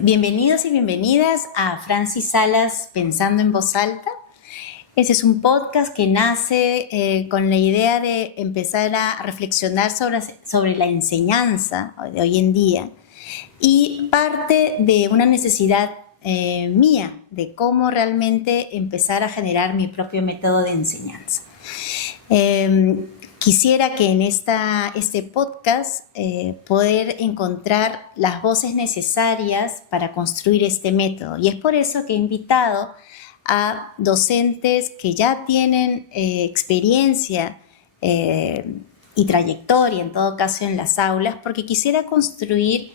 Bienvenidos y bienvenidas a Francis Salas Pensando en Voz Alta. Ese es un podcast que nace con la idea de empezar a reflexionar sobre la enseñanza de hoy en día y parte de una necesidad mía de cómo realmente empezar a generar mi propio método de enseñanza. Quisiera que en este podcast poder encontrar las voces necesarias para construir este método. Y es por eso que he invitado a docentes que ya tienen experiencia y trayectoria, en todo caso, en las aulas, porque quisiera construir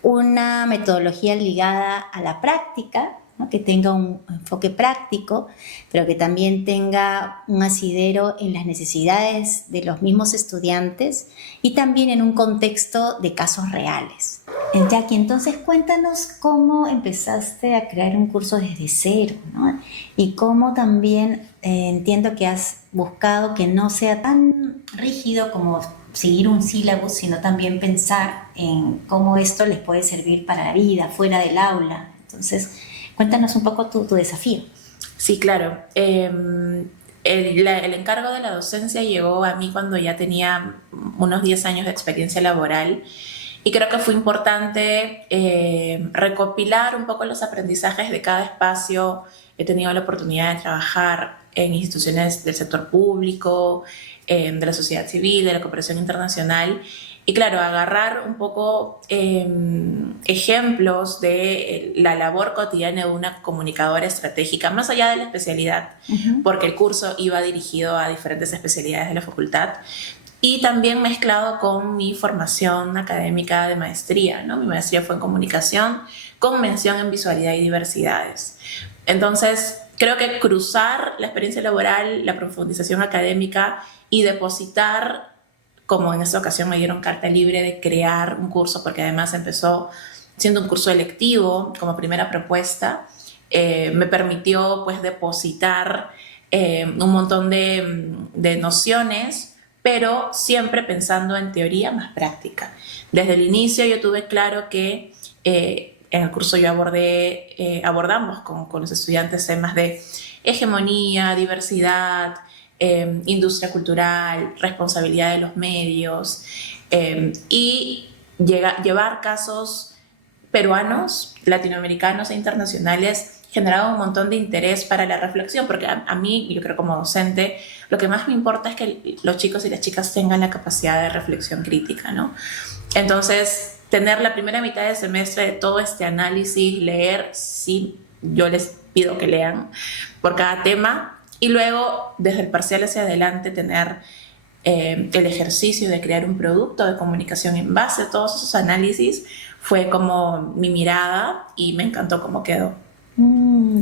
una metodología ligada a la práctica, ¿no? Que tenga un enfoque práctico, pero que también tenga un asidero en las necesidades de los mismos estudiantes y también en un contexto de casos reales. Jackie, entonces cuéntanos cómo empezaste a crear un curso desde cero, ¿no? Y cómo también entiendo que has buscado que no sea tan rígido como seguir un sílabo, sino también pensar en cómo esto les puede servir para la vida, fuera del aula. Entonces, cuéntanos un poco tu desafío. Sí, claro. El encargo de la docencia llegó a mí cuando ya tenía unos 10 años de experiencia laboral y creo que fue importante recopilar un poco los aprendizajes de cada espacio. He tenido la oportunidad de trabajar en instituciones del sector público, de la sociedad civil, de la cooperación internacional. Y claro, agarrar un poco ejemplos de la labor cotidiana de una comunicadora estratégica, más allá de la especialidad, porque el curso iba dirigido a diferentes especialidades de la facultad, y también mezclado con mi formación académica de maestría, ¿no? Mi maestría fue en comunicación con mención en visualidad y diversidades. Entonces, creo que cruzar la experiencia laboral, la profundización académica y depositar, como en esta ocasión me dieron carta libre de crear un curso, porque además empezó siendo un curso electivo como primera propuesta, me permitió pues depositar un montón de nociones, pero siempre pensando en teoría más práctica. Desde el inicio yo tuve claro que en el curso yo abordamos con los estudiantes temas de hegemonía, diversidad, industria cultural, responsabilidad de los medios, y llevar casos peruanos, latinoamericanos e internacionales generaba un montón de interés para la reflexión, porque a mí, yo creo como docente, lo que más me importa es que los chicos y las chicas tengan la capacidad de reflexión crítica, ¿no? Entonces, tener la primera mitad del semestre de todo este análisis, leer, sí, yo les pido que lean por cada tema, y luego, desde el parcial hacia adelante, tener el ejercicio de crear un producto de comunicación en base a todos esos análisis, fue como mi mirada y me encantó cómo quedó. Mm,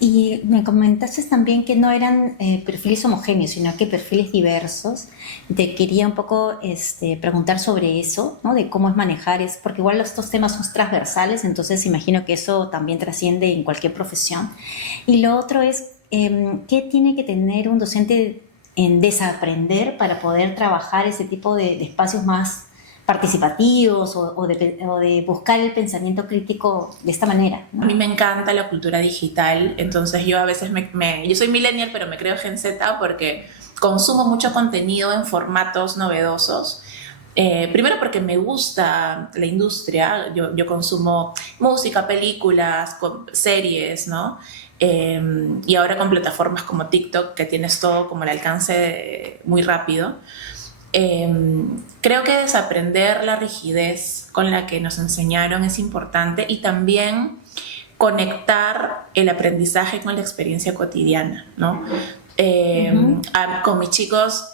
y me comentaste también que no eran perfiles homogéneos, sino que perfiles diversos. Te quería un poco preguntar sobre eso, ¿no? De cómo es manejar, porque igual estos temas son transversales, entonces imagino que eso también trasciende en cualquier profesión. Y lo otro es, ¿qué tiene que tener un docente en desaprender para poder trabajar ese tipo de espacios más participativos o de buscar el pensamiento crítico de esta manera, A ¿no? mí me encanta la cultura digital, entonces yo a veces yo soy millennial, pero me creo Gen Z porque consumo mucho contenido en formatos novedosos. Primero porque me gusta la industria, yo consumo música, películas, series, ¿no? Y ahora con plataformas como TikTok, que tienes todo como el alcance muy rápido. Creo que desaprender la rigidez con la que nos enseñaron es importante, y también conectar el aprendizaje con la experiencia cotidiana, ¿no? Ujú. Con mis chicos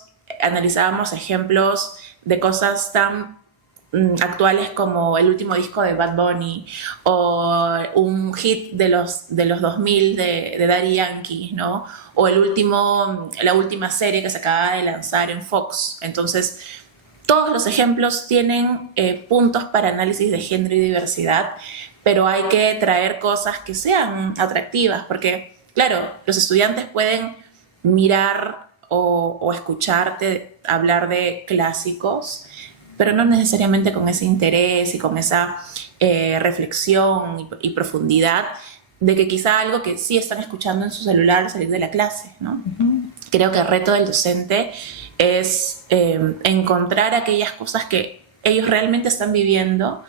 analizábamos ejemplos de cosas tan actuales como el último disco de Bad Bunny o un hit de los 2000 de Daddy Yankee, ¿no? O la última serie que se acaba de lanzar en Fox. Entonces, todos los ejemplos tienen puntos para análisis de género y diversidad, pero hay que traer cosas que sean atractivas, porque, claro, los estudiantes pueden mirar o escucharte hablar de clásicos, pero no necesariamente con ese interés y con esa reflexión y profundidad de que quizá algo que sí están escuchando en su celular al salir de la clase, ¿no? Creo que el reto del docente es encontrar aquellas cosas que ellos realmente están viviendo.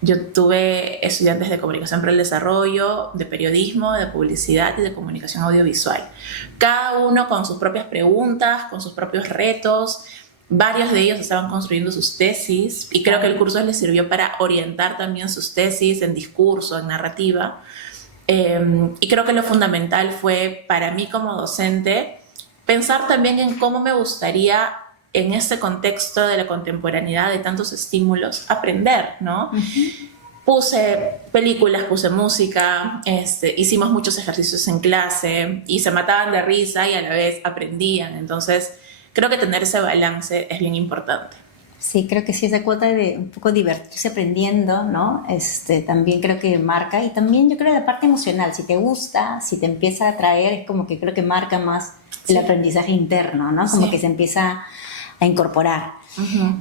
Yo tuve estudiantes de comunicación para el desarrollo, de periodismo, de publicidad y de comunicación audiovisual. Cada uno con sus propias preguntas, con sus propios retos. Varios de ellos estaban construyendo sus tesis y creo que el curso les sirvió para orientar también sus tesis en discurso, en narrativa. Y creo que lo fundamental fue para mí como docente pensar también en cómo me gustaría en este contexto de la contemporaneidad de tantos estímulos aprender, ¿no? Puse películas, puse música, hicimos muchos ejercicios en clase y se mataban de risa y a la vez aprendían. Entonces creo que tener ese balance es bien importante. Sí, creo que sí, esa cuota de un poco divertirse aprendiendo, ¿no? También creo que marca, y también yo creo la parte emocional, si te gusta, si te empieza a atraer, es como que creo que marca más el aprendizaje interno, ¿no? Como que se empieza a incorporar.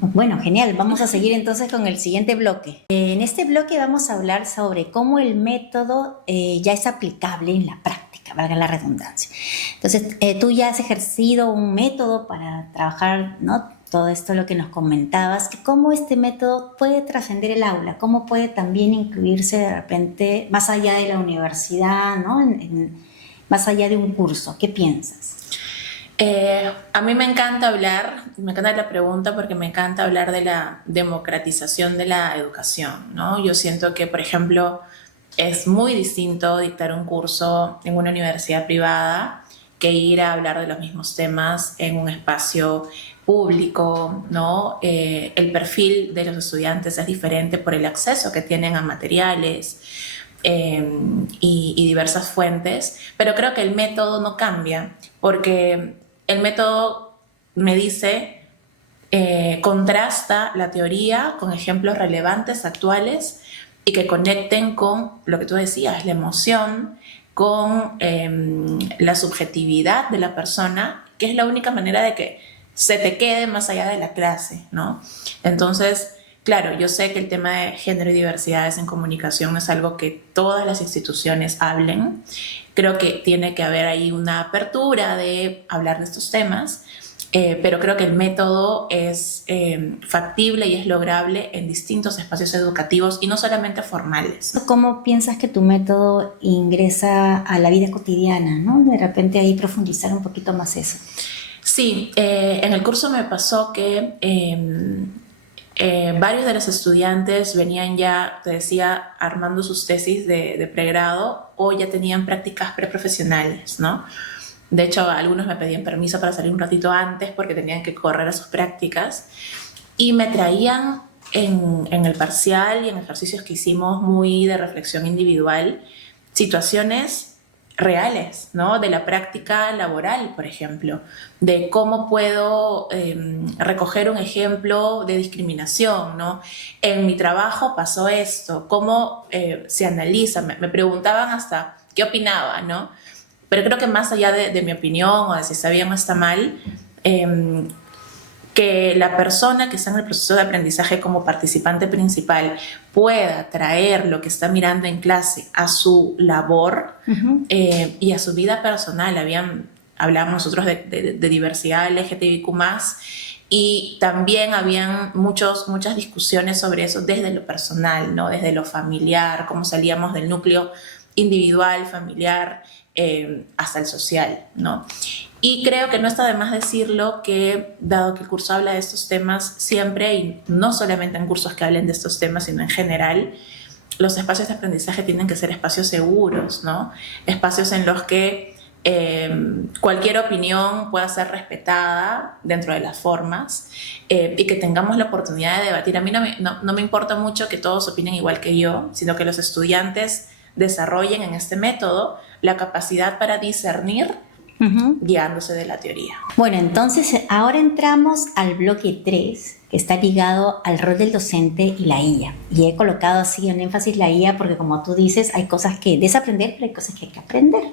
Bueno, genial, vamos a seguir entonces con el siguiente bloque. En este bloque vamos a hablar sobre cómo el método ya es aplicable en la práctica, valga la redundancia. Entonces, tú ya has ejercido un método para trabajar, ¿no? Todo esto lo que nos comentabas, cómo este método puede trascender el aula, cómo puede también incluirse de repente más allá de la universidad, ¿no? Más allá de un curso. ¿Qué piensas? A mí me encanta la pregunta porque me encanta hablar de la democratización de la educación, ¿no? Yo siento que, por ejemplo, es muy distinto dictar un curso en una universidad privada que ir a hablar de los mismos temas en un espacio público, ¿no? El perfil de los estudiantes es diferente por el acceso que tienen a materiales y diversas fuentes, pero creo que el método no cambia, porque el método me dice, contrasta la teoría con ejemplos relevantes, actuales, y que conecten con lo que tú decías, la emoción, con la subjetividad de la persona, que es la única manera de que se te quede más allá de la clase, ¿no? Entonces, claro, yo sé que el tema de género y diversidades en comunicación es algo que todas las instituciones hablen. Creo que tiene que haber ahí una apertura de hablar de estos temas, pero creo que el método es factible y es lograble en distintos espacios educativos y no solamente formales. ¿Cómo piensas que tu método ingresa a la vida cotidiana, ¿no? De repente ahí profundizar un poquito más eso. Sí, en el curso me pasó que varios de los estudiantes venían ya, te decía, armando sus tesis de pregrado o ya tenían prácticas preprofesionales, ¿no? De hecho, algunos me pedían permiso para salir un ratito antes porque tenían que correr a sus prácticas y me traían en el parcial y en ejercicios que hicimos muy de reflexión individual situaciones reales, ¿no? De la práctica laboral, por ejemplo, de cómo puedo recoger un ejemplo de discriminación, ¿no? En mi trabajo pasó esto, cómo se analiza, me preguntaban hasta qué opinaba, ¿no? Pero creo que más allá de mi opinión o de si está bien o está mal, que la persona que está en el proceso de aprendizaje como participante principal pueda traer lo que está mirando en clase a su labor y a su vida personal. Hablábamos nosotros de diversidad LGTBIQ+, y también habían muchas discusiones sobre eso desde lo personal, ¿no? Desde lo familiar, cómo salíamos del núcleo individual, familiar, hasta el social, ¿no? Y creo que no está de más decirlo que, dado que el curso habla de estos temas siempre, y no solamente en cursos que hablen de estos temas, sino en general, los espacios de aprendizaje tienen que ser espacios seguros, ¿no? Espacios en los que cualquier opinión pueda ser respetada dentro de las formas y que tengamos la oportunidad de debatir. A mí no me importa mucho que todos opinen igual que yo, sino que los estudiantes desarrollen en este método la capacidad para discernir guiándose de la teoría. Bueno, entonces ahora entramos al bloque 3, que está ligado al rol del docente y la IA. Y he colocado así en énfasis la IA porque, como tú dices, hay cosas que desaprender, pero hay cosas que hay que aprender.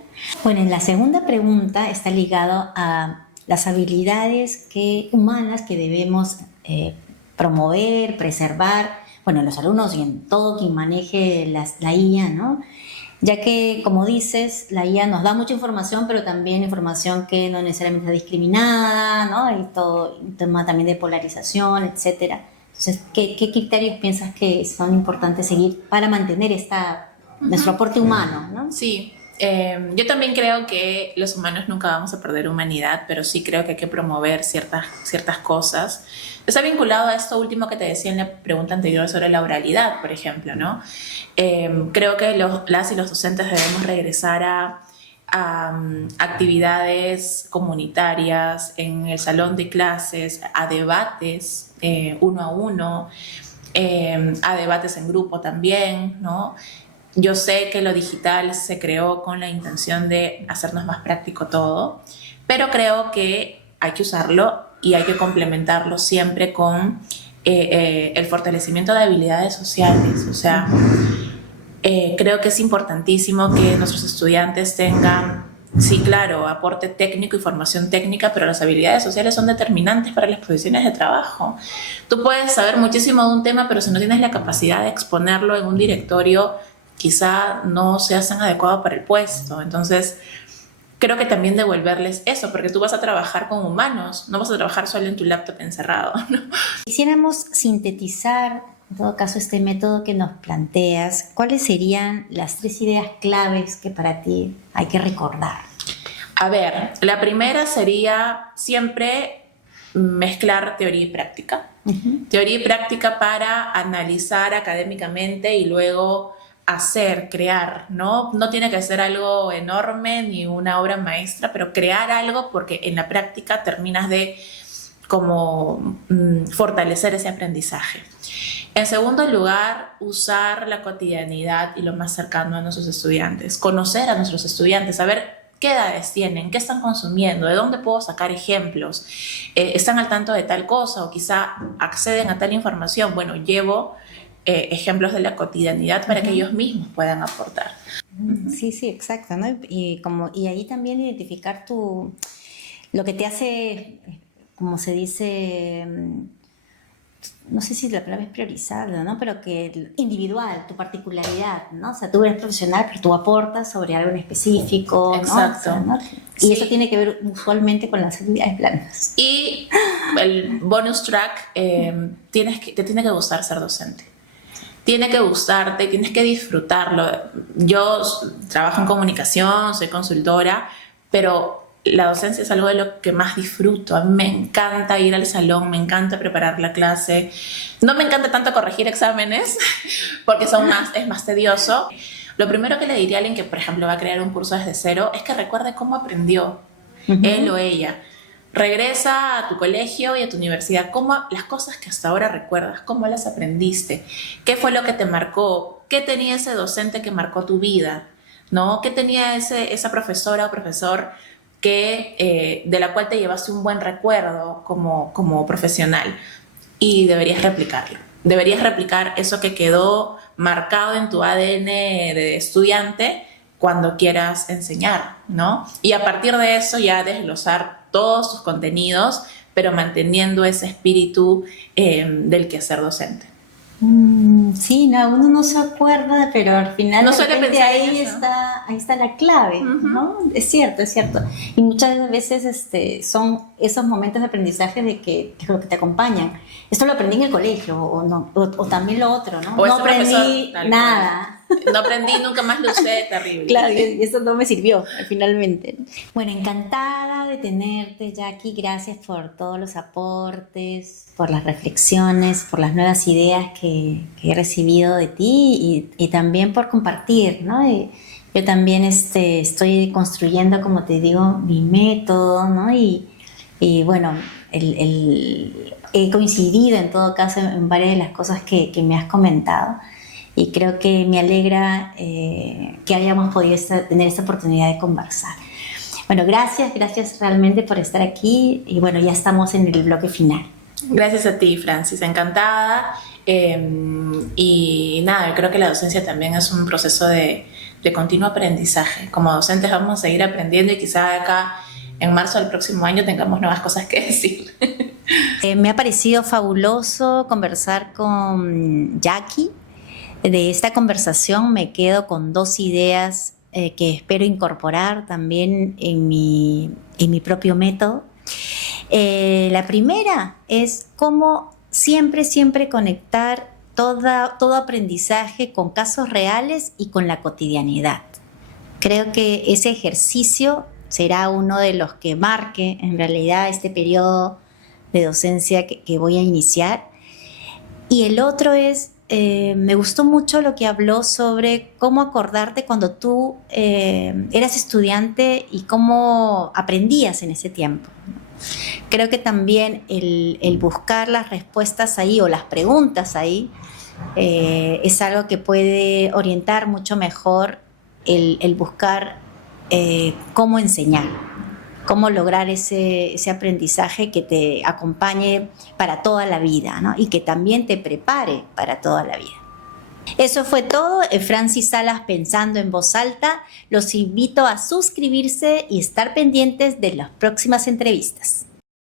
Bueno, en la segunda pregunta está ligado a las habilidades humanas que debemos promover, preservar, bueno, en los alumnos y en todo quien maneje la IA, ¿no? Ya que, como dices, la IA nos da mucha información, pero también información que no necesariamente está discriminada, ¿no? Hay todo un tema también de polarización, etcétera. Entonces, ¿qué criterios piensas que son importantes seguir para mantener nuestro aporte humano, ¿no? Sí, yo también creo que los humanos nunca vamos a perder humanidad, pero sí creo que hay que promover ciertas cosas. Está vinculado a esto último que te decía en la pregunta anterior sobre la oralidad, por ejemplo, ¿no? Creo que las y los docentes debemos regresar a actividades comunitarias, en el salón de clases, a debates uno a uno, a debates en grupo también, ¿no? Yo sé que lo digital se creó con la intención de hacernos más práctico todo, pero creo que hay que usarlo y hay que complementarlo siempre con el fortalecimiento de habilidades sociales. O sea, creo que es importantísimo que nuestros estudiantes tengan, sí, claro, aporte técnico y formación técnica, pero las habilidades sociales son determinantes para las posiciones de trabajo. Tú puedes saber muchísimo de un tema, pero si no tienes la capacidad de exponerlo en un directorio, quizá no seas tan adecuado para el puesto. Entonces, creo que también devolverles eso, porque tú vas a trabajar con humanos, no vas a trabajar solo en tu laptop encerrado, ¿no? Quisiéramos sintetizar, en todo caso, este método que nos planteas. ¿Cuáles serían las 3 ideas claves que para ti hay que recordar? A ver, la primera sería siempre mezclar teoría y práctica. Teoría y práctica para analizar académicamente y luego crear, ¿no? No tiene que ser algo enorme ni una obra maestra, pero crear algo, porque en la práctica terminas de fortalecer ese aprendizaje. En segundo lugar, usar la cotidianidad y lo más cercano a nuestros estudiantes, conocer a nuestros estudiantes, saber qué edades tienen, qué están consumiendo, de dónde puedo sacar ejemplos, están al tanto de tal cosa o quizá acceden a tal información. Bueno, llevo ejemplos de la cotidianidad para que ellos mismos puedan aportar. Sí, sí, exacto, ¿no? Y ahí también identificar lo que te hace, como se dice, no sé si la palabra es priorizarlo, ¿no? Pero que individual, tu particularidad, ¿no? O sea, tú eres profesional, pero tú aportas sobre algo en específico, ¿no? Exacto. O sea, ¿no? Y sí. eso tiene que ver usualmente con las actividades blandas. Y el bonus track, te tiene que gustar ser docente. Tiene que gustarte, tienes que disfrutarlo. Yo trabajo en comunicación, soy consultora, pero la docencia es algo de lo que más disfruto. A mí me encanta ir al salón, me encanta preparar la clase. No me encanta tanto corregir exámenes, porque es más tedioso. Lo primero que le diría a alguien que, por ejemplo, va a crear un curso desde cero es que recuerde cómo aprendió él o ella. Regresa a tu colegio y a tu universidad, las cosas que hasta ahora recuerdas, cómo las aprendiste, qué fue lo que te marcó, qué tenía ese docente que marcó tu vida, ¿no? ¿Qué tenía esa profesora o profesor de la cual te llevaste un buen recuerdo como profesional? Y deberías replicarlo. Deberías replicar eso que quedó marcado en tu ADN de estudiante cuando quieras enseñar, ¿no? Y a partir de eso ya desglosar todos sus contenidos, pero manteniendo ese espíritu del quehacer docente. Sí, no, uno no se acuerda, pero al final no de repente ahí eso. está la clave, ¿no? Es cierto, es cierto. Y muchas veces son esos momentos de aprendizaje que es lo que te acompañan. Esto lo aprendí en el colegio, o no, o también lo otro, ¿no? O no aprendí nada. No aprendí, nunca más lo usé, terrible. Claro, y eso no me sirvió finalmente. Bueno, encantada de tenerte, Jackie. Gracias por todos los aportes, por las reflexiones, por las nuevas ideas que he recibido de ti y también por compartir, ¿no? Yo también estoy construyendo, como te digo, mi método, ¿no? Y bueno, he coincidido en todo caso en varias de las cosas que me has comentado. Y creo que me alegra que hayamos podido tener esta oportunidad de conversar. Bueno, gracias realmente por estar aquí. Y bueno, ya estamos en el bloque final. Gracias a ti, Francis, encantada. Y nada, yo creo que la docencia también es un proceso de continuo aprendizaje. Como docentes vamos a seguir aprendiendo y quizá acá en marzo del próximo año tengamos nuevas cosas que decir. Me ha parecido fabuloso conversar con Jackie. De esta conversación me quedo con dos ideas que espero incorporar también en mi propio método. La primera es cómo siempre conectar todo aprendizaje con casos reales y con la cotidianidad. Creo que ese ejercicio será uno de los que marque en realidad este periodo de docencia que voy a iniciar. Y el otro es, me gustó mucho lo que habló sobre cómo acordarte cuando tú eras estudiante y cómo aprendías en ese tiempo. Creo que también el buscar las respuestas ahí o las preguntas ahí es algo que puede orientar mucho mejor el buscar cómo enseñar, cómo lograr ese aprendizaje que te acompañe para toda la vida, ¿no? Y que también te prepare para toda la vida. Eso fue todo. Francis Salas pensando en voz alta. Los invito a suscribirse y estar pendientes de las próximas entrevistas.